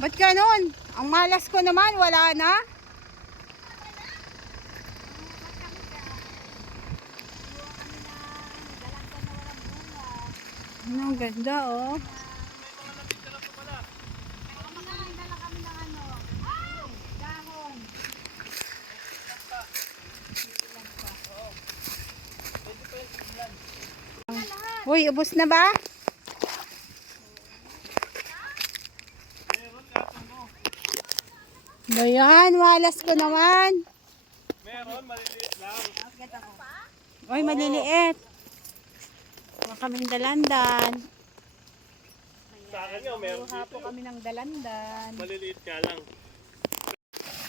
Ba't ganun? Ang malas ko naman, wala na. Ang ganda oh. Uy, ubos na ba? Ayan, walas ko naman. Meron, maliliit lang. Uy, maliliit. Huwag kaming dalandan. Sa akin nga, meron Kuha dito. po kami ng dalandan. Maliliit ka lang.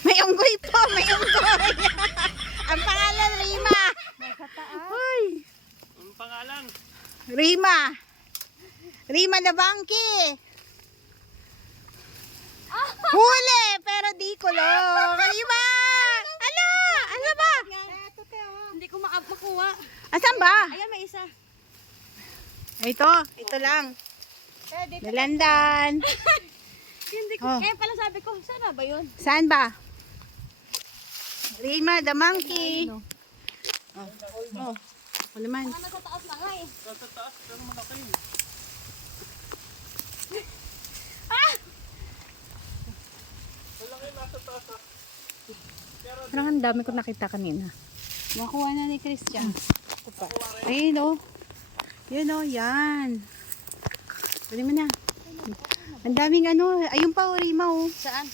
May unggoy po, may unggoy. Ang pangalan, Rima. Uy, Ang pangalan? Rima. Rima na bangki. Huli, pero di kulong. Rima! Ala! Ano ba? Hindi ko makuha. Asan ba? Ayan, may isa. Ito lang. Dalandan. Hindi ko. Oh. Kaya pala sabi ko, saan na ba yun? Saan ba? Rima the monkey. Oh. Ako naman. Mga nasa taas na nga eh. Sa taas, pero malaki. Malaki nasa taas ah. Parang ang dami ko nakita kanina. Makuha na ni Christian. Ayun o. Yun o, yan. Pwede mo na. Ang daming ano. Ayun pa o, Rima o. Saan?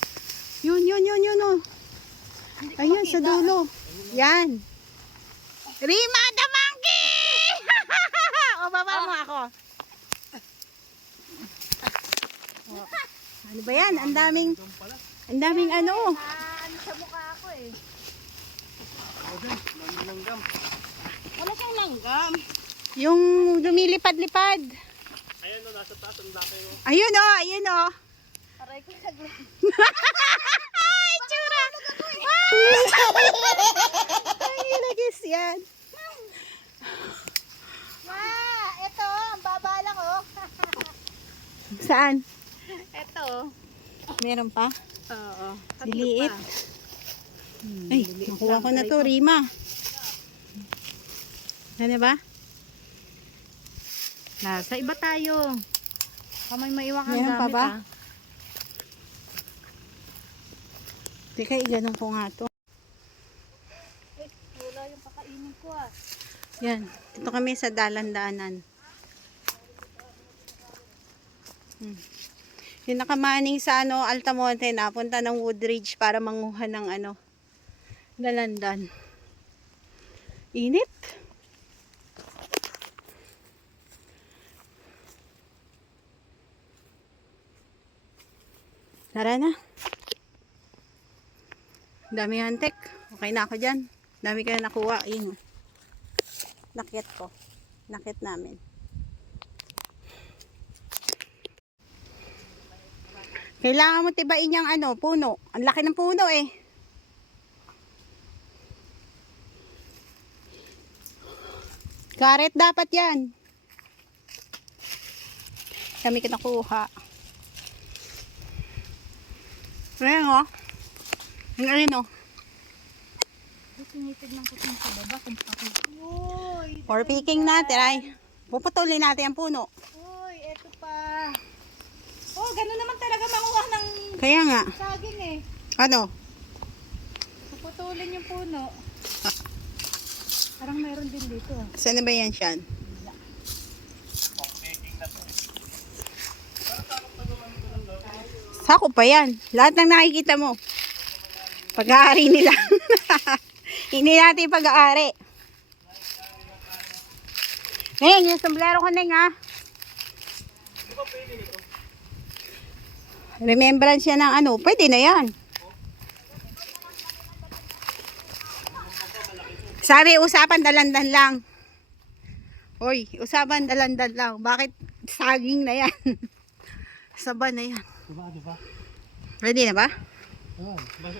Yun o. Ayun, sa dulo. Yan. Rima the monkey! O, baba mo ako. O, ano ba yan? Ang daming ano. Ano sa mukha ako eh. Nanggam. Wala siyang langgam. Yung lumilipad-lipad. Ayan o, nasa taas. Ang laki o. Ayun o. Aray ko saglit. Ay, tsura! Ay, ilagis yan. Ma, ito, ang baba lang oh. Saan? Ito. Meron pa? Oo. Liliit. Ay, nakuha ko na to, Rima. Ano ba? Sa iba tayo. Kamay maiwakan Meron pa gamit ba? ah. Teka, iganong ko nga to. Wala yung kakainin ko ah. Yan. Dito kami sa dalan-daanan. Yung nakamaning sa Altamonte, napunta ng Woodridge para manguha ng dalandan. Init. Tara na. Dami hantek. Okay na ako dyan. Dami kayo nakuha. Ayun. Nakit ko. Nakit namin. Kailangan mo tibain yung puno. Ang laki ng puno eh. Karet dapat yan. Kami kinakuha. Ayan o. Ayun o. Tinitignan ko sa baba kung pati. Uy, For picking natin ay. Puputulin natin ang puno. uy, eto pa. Oh, gano'n naman talaga manguha ng Kaya nga. saging eh. Ano? Puputulin yung puno. Parang mayroon din dito. Saan na ba yan siyan? Sako pa yan. Lahat ng nakikita mo. Pag-aari nila. Hindi natin pag-aari. Neng, yung sombrero ko, Neng, ha? Remembrance yan ng pwede na yan. Sabi, usapan dalandan lang. Hoy, usapan dalandan lang. Bakit saging na yan? Saba na yan. Diba? Ready na ba? Ah,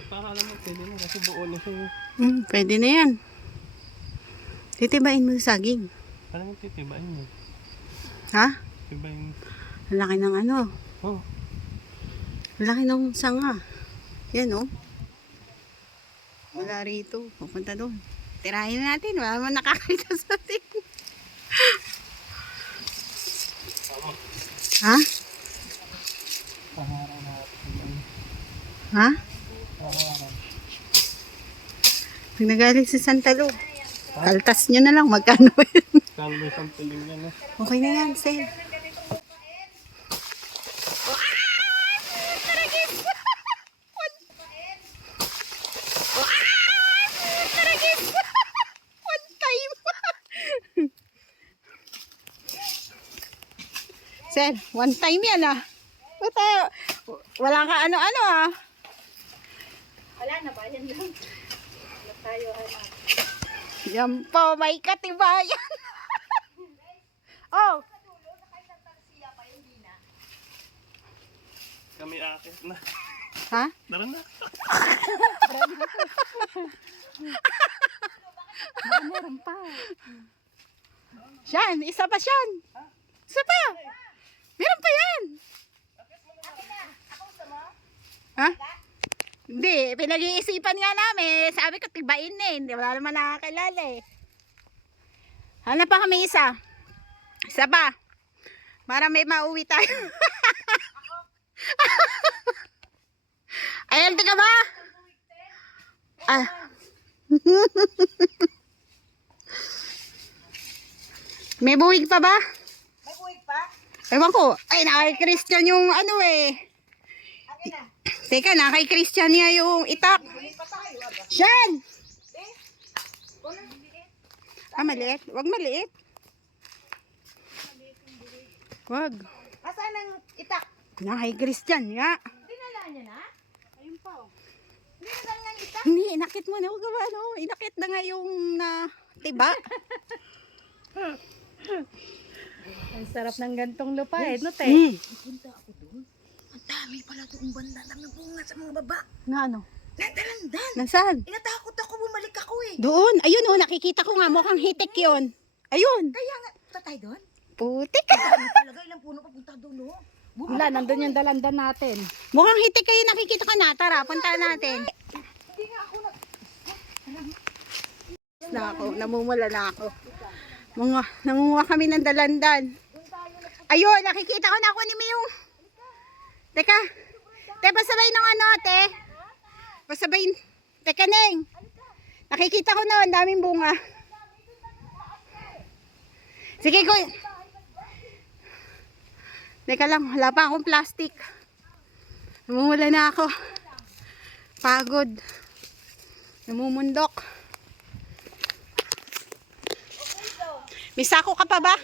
para alam mo, pwede na kasi buo na siya. Pwede na yan. Titibain mo yung saging. Parang yung titibain mo. Ha? Tibain. Ang laki ng Oh. Laki ng sanga. Yan oh. Wala rito. Pupunta doon. Tirahin na natin. Wala naman nakakita sa atin. Ha? Ha? Pag nagaling si Santa Lu, kaltas nyo na lang. Magkano yun? Kano may sampiling yan eh. Okay na yan, Sel. Sir, one time yan ah. Bata, wala ka ano-ano ah. Wala na ba? Yan lang. Wala tayo. Yan po, may katibayan. Oh, Kami akit na. ha? Tara na. Meron pa. Siyan, isa pa siyan. Isa pa. Meron pa yan. Ha? Hindi, pinag-iisipan nga namin. Sabi ko, tibain eh. Hindi, wala naman nakakilala eh. Hanap pa kami isa. Isa pa. Para may mauwi tayo. Ayan, ka ba? Ah. May buwig pa ba? May buwig pa? Ewan ko. Ay, nakay-Christian yung ano eh. Akin na. Teka, nakay-Christian niya yung itak. Buwig pa tayo. Aba. Siyan! Kung maliit. Ah, maliit. Wag maliit. Wag. Asan ang itak? Nakay-Christian nga. Dinala niya na? Ayun pa oh. Dinala niya ang itak? Hindi, inakit mo na. Huwag ka ba, ano? Inakit na nga yung na tiba. Ang sarap ng gantong lupa eh. No, te? Punta ako doon. Ang dami pala doon banda. Ang dami bunga sa mga baba. Na ano? Nandalandan. Nasaan? Inatakot ako, bumalik ako eh. Doon. Ayun oh, nakikita ko nga. Mukhang hitik yun. Ayun. Kaya nga, tatay doon. Putik. Dami talaga, ilang puno papunta doon oh. Wala, nandun yung dalandan natin. Mukhang hitik kayo. Nakikita ko na. Tara, punta natin. Hindi nga ako na... Na ako. Namumula na ako. Nangunguha kami ng dalandan. Ayun, nakikita ko na. Kunin mo yung... Teka. Te, pasabay ng ano, te. Pasabay. Teka, Neng. Nakikita ko na. Ang daming bunga. Sige, ko. Teka lang. Wala pa akong plastic. Namumula na ako. Pagod. Namumundok. May sako ka pa ba?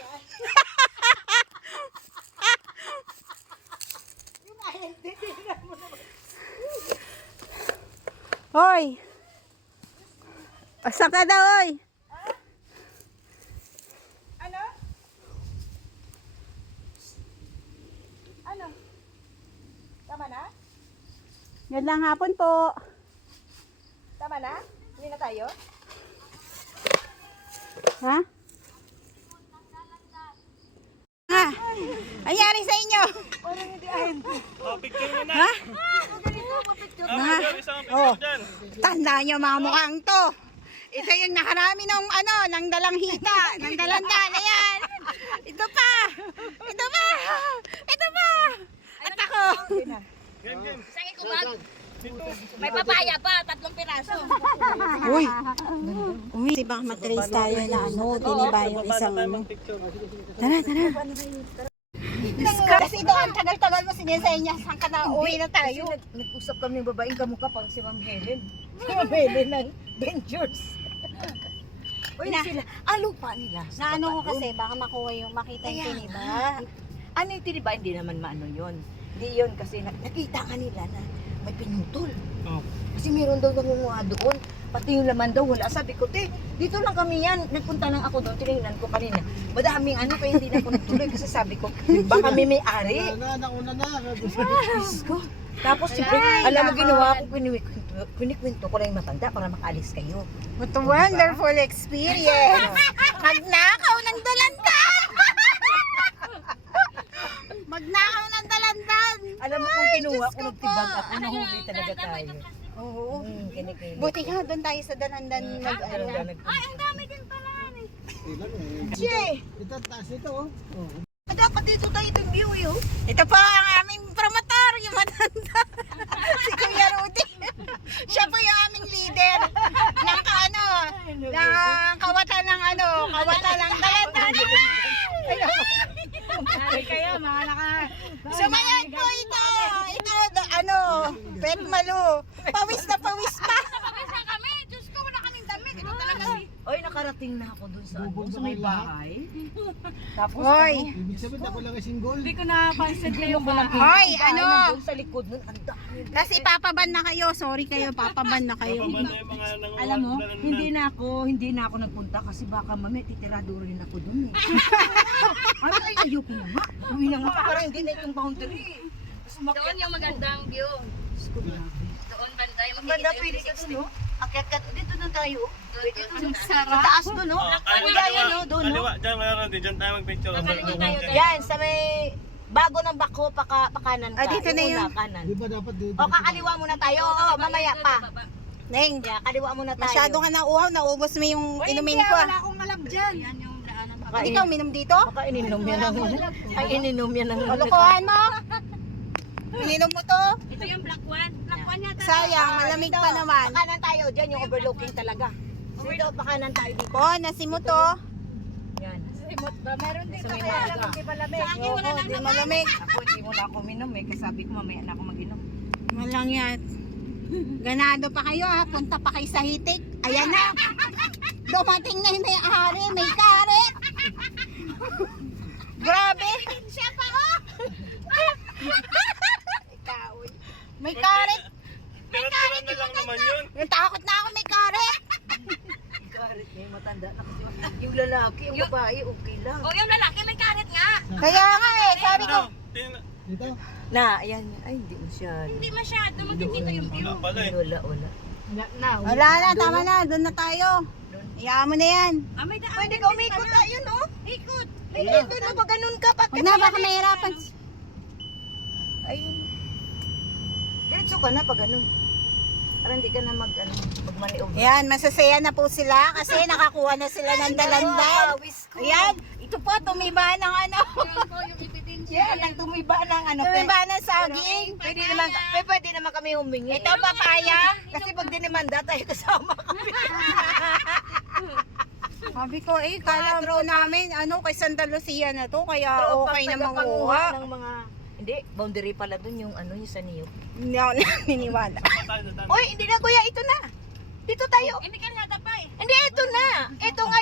Hoy! Asa ka daw, hoy! Ano? Ano? Tama na? Gandang hapon po. Tama na? Hindi na tayo? Ha? Ha? Anyari sa inyo? Oh, picture mo na. Ha? Ah, isang Oh. picture dyan. Tandaan nyo mga mukhang to. Ito yung nakarami ng ano, ng dalanghita, ng dalandan. Ayan. Ito pa. Ito pa. Ito pa. At ako. Game, game. May papaya pa, 3 piraso. Uy. Uy, di ba matrace tayo na ano, diniba yung isang ano. Tara, tara. Kasi doon, tagal-tagal mo sinisenya, saan ka na uwi na tayo. Nag-usap kami ng babaeng kamukha pang si Ma'am Helen. Si Ma'am Helen ng Ventures. Uy, Na- sila. Lupa nila. sa Na ano ko baba kasi, baka makuha yung makita yung Kaya tiniba. Ano yung tiniba? Hindi naman maano yun. Hindi yun kasi nakita ka nila na may pinutol. Oh. Kasi meron daw nangunguha doon. Pati yung laman daw wala. Sabi ko, te, dito lang kami yan. Nagpunta lang ako doon. Tinignan ko kanina. Madaming ano, kaya hindi na ako nagtuloy. Kasi sabi ko, baka may may-ari. Nauna na. Diyos ko. Tapos, siyempre, alam mo ginawa ko, kinikwento ko lang yung matanda para makaalis kayo. What a wonderful experience. Magnakaw ng dalandan. Magnakaw ng dalandan. Alam mo kung kinuha ko nagtibag ako, nahuli talaga tayo. Oo. Kinikili. Buti nga doon tayo sa dalandan nag ano. Ay, ang dami din pala. Che! Ito, taas ito oh. Dapat dito tayo itong view yun. Ito po ang aming promotor, yung matanda. Si Kuya Rudy. Siya po yung aming leader ng ng kawatan ng kawatan ng dalandan. Ay, kayo, mga naka... Sumayan po ito. Ito, Pet Malu. Pawis na pawis pa. Pagkakabis na kami. Diyos ko, wala kaming damit. Ito talaga si... Oy, nakarating na ako dun sa may bahay. Tapos Hoy. Ibig sabihin ako lang kasing goal. Hindi ko napansin kayo ba? Hoy, Nandun sa likod nun, ang dami. Tapos ipapaban na kayo. Sorry kayo, papaban na kayo. Paano yung mga nanguha? Alam mo, hindi na ako nagpunta kasi baka mamaya titirado rin ako dun eh. Ay, ayoko na nga. Uwi na nga para hindi na itong boundary. Doon yung magandang view. Doon banda yung Ang ganda, pwede ka dun, no? Akyat ka, dito dun tayo. Pwede dun. Sarap. Sa taas dun, no? Kuya, yan, no? Dun, no? Kaliwa, dyan meron din. Dyan tayo mag-picture. Nakaliwa tayo. Yan, sa may bago ng bako, pakanan ka. Ah, dito na Yung yun. una, kanan. Di ba dapat dito? O, kakaliwa muna tayo. Oo, mamaya pa. Neng, Yeah, kaliwa muna tayo. masyado ka na uhaw. Naubos mo yung inumin ko. Wala akong malab dyan. Yan yung daanan. Ikaw, minom dito? Baka ininom yan ng... Ay, ininom yan ng... Kalokohan mo? Ininom mo to? Ito yung black one. Black one yata. Sayang, malamig pa naman. Pakanan tayo, dyan yung overlooking talaga. Dito, pakanan tayo dito. Oh, nasimo to. Yan. Remote ba? Meron dito Sa may kaya baga. lang hindi malamig. Sa akin Oo, wala lang di naman. malamig. Ako, hindi mo na ako minom eh. Kasi sabi ko, mamaya na ako mag-inom. Walang yan. Ganado pa kayo ha. Punta pa kayo sa hitik. Ayan na. Dumating na yung may-ari. May karet. Grabe. Siya pa oh! Ikaw. May karet. Tira-tira na lang naman yun. Natakot na ako may karet. Karit eh, matanda na kasi. Yung lalaki, yung babae, okay lang. Oh, yung lalaki may karet nga. Kaya nga eh. Sabi ko. Dito? Na, ayan. Ay, hindi masyado. Hindi masyado. Magkikita yung view. Wala pala eh. Wala. Wala na. Tama na. Doon na tayo. Iyaan mo na yan. Ah, may daan. Pwede ka umikot tayo, no? Ikot. Ay, ito na ba ganun ka? Huwag na. Baka mahirapan. Ayun. Diretso ka na pag ganun. Para hindi ka na mag-maniover. Ayan. Masasaya na po sila. Kasi nakakuha na sila ng dalandan. Ayan. Ito po. Tumiba ng Yan po yung ebidensya. Yan, nagtumiba ng Tumiba ng saging. Pwede naman kami humingi. Ito papaya. Kasi pag dinimanda tayo kasama kami. Sabi ko, kala bro namin, kay Santa Lucia na to, kaya okay na manguha. ng mga hindi, boundary pala dun yung yung sa niyo. Hindi ako naniniwala. Oy, hindi na kuya, ito na. Dito tayo. Hindi ka natapay. Hindi, ito na. Ito nga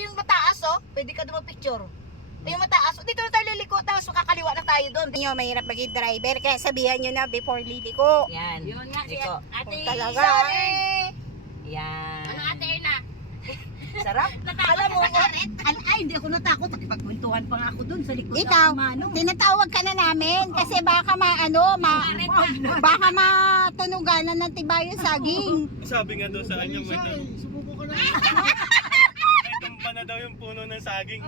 yung mataas oh. Pwede ka doon mag-picture. Ito yung mataas. Dito na tayo liliko, tapos kakaliwa na tayo doon. Nyo, mahirap maging driver, kaya sabihan nyo na before liliko. Yan. Yun nga si Liko. Ate Kung talaga. Sorry. Yan. Ano Ate Erna? Sarap. Natakot Alam mo, ka sa karet? ay, hindi ako natakot. Nakipagkwentuhan pa nga ako doon sa likod Ikaw, ng manong. tinatawag ka na namin kasi baka baka matunuganan ng tiba yung saging. Sabi nga daw sa kanya, may Subuko ka na. tumba na daw yung puno ng saging.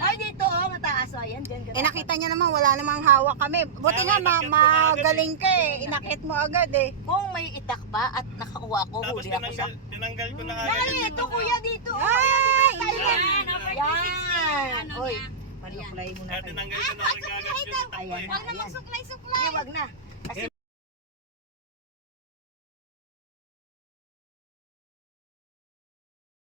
Ay, dito oh, mataas. Oh, ayan, dyan. Nakita nyo naman, wala namang hawak kami. Buti nga, magaling ka eh. Inakit mo agad eh. Kung may itak pa at nakakuha ko, Tapos huli ako sa... tinanggal ko na Ay, kagad. ito kuya dito. Ay! Yan, over Yan. Ano Oy, niya? manuklay mo na Kaya kayo. tinanggal ko na kagad yung itak ko eh. Huwag na magsuklay-suklay. Ay, wag na.